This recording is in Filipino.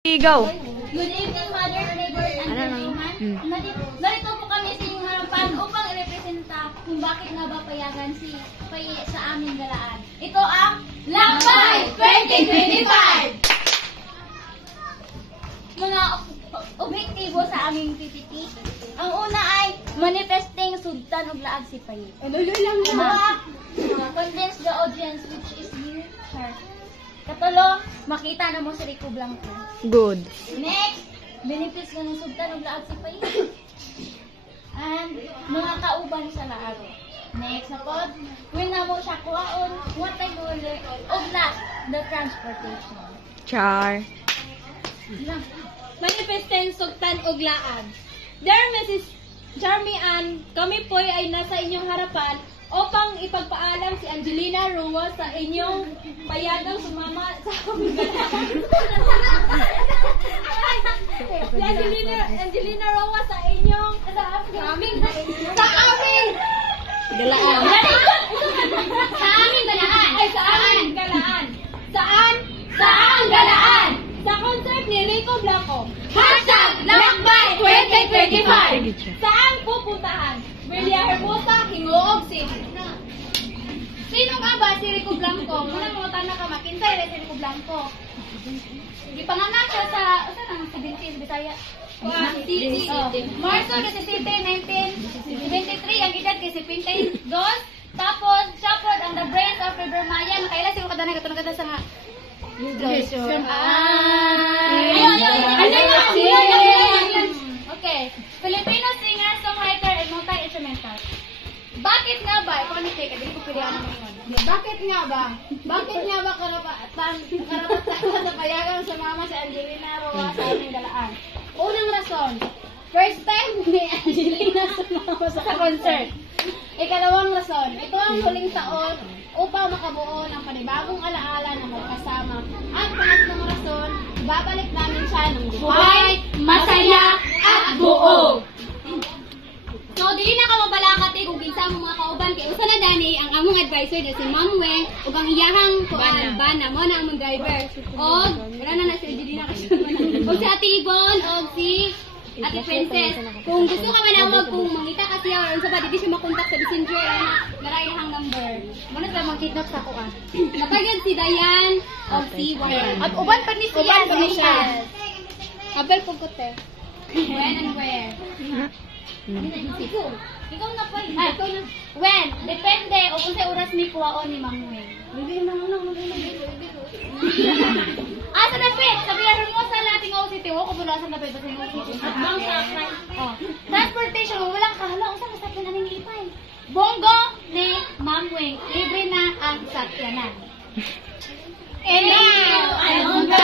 Go! Good evening, mothers, neighbors, and gentlemen. Narito po kami sa inyong harapan upang i-representa kung bakit nga ba payagan si Paye sa aming galaan. Ito ang Lakbay 2025! Mga objektibo sa aming PPT. Ang una ay manifesting sugtan ug laag si Paye. Convince the audience which is you, sir. Katulong, makita na mo si Rico Blanco. Good. Next, benefits ng sugtan ug laag si Paye. And mga kauban sa laag. Next na pod, when na mo siya kuhaon, what I do ug last, the transportation. Char. Manifesting sugtan ug laag. Dear Mrs. Charmy Ann, kami po ay nasa inyong harapan upang ipagpaalam si Angelina Roa sa inyong payagang sumama sa aming galaan. Si Angelina Roa sa inyong sa aming galaan. Sa aming galaan. Ay, sa aming galaan. Saan? Sa aming galaan. Sa concert ni Rico Blanco. Lakbay 2025! Saan pupuntahan? Villa Hermosa, Hingoog City. Sino nga ba si Rico Blanco? Muna mga tanong ka, makintay rin si Rico Blanco. Ipanganak siya sa, saan ang 70 sa Bisaya? Marso 17, 1973, ang edad kay 52. Tapos, siya po ang the brains of River Maya. Nakailan siya katanay, katanaganda sa nga. Okay. Filipino singer, songwriter, and multi-instrumental. Bakit nga ba? Ikaw ni Teka, dili ko pwede ano ngayon. Bakit nga ba? Bakit nga ba karapatan sa payagang sumama si Angelina Roa sa aming galaan? Unang rason, first time ni Angelina sumama sa concert. Ikalawang rason, ito ang huling taon upang makabuo ng panibagong alaala na magkasama. At pangatlong rason, babalik namin siya ng buhay, masaya, at buo. So, dili na ka mabalakati kung kinsa mo mga kauban kay usa na dani ang among advisor na si Ma'am Weng ug ang iyahang bana mo na among driver. Og wala na si Angelina kasi. Og si Ate Ibon og si Ate Princess. Kung gusto ka manawag kung mangita ka siya or unsa ba dili siya makontak sa messenger na iyahang number. Muna sa mag-kidnap sa ko ah. Napagad si Dayan og si Weng. At uban pa ni siya. Abel pugkote. When and where? Ikaw na pa. Ikaw na. When? Depende. O kung sa oras may kuwaon ni Ma'am Weng. Asa na pe? Sabihan mo sa lating o city. O kung bulasan na pe. Basta yung city. Transportation. Walang kahala. O saan masakyan na ng ipay? Bongo ni Ma'am Weng. Libre na ang sakyanan. And now, I'm on the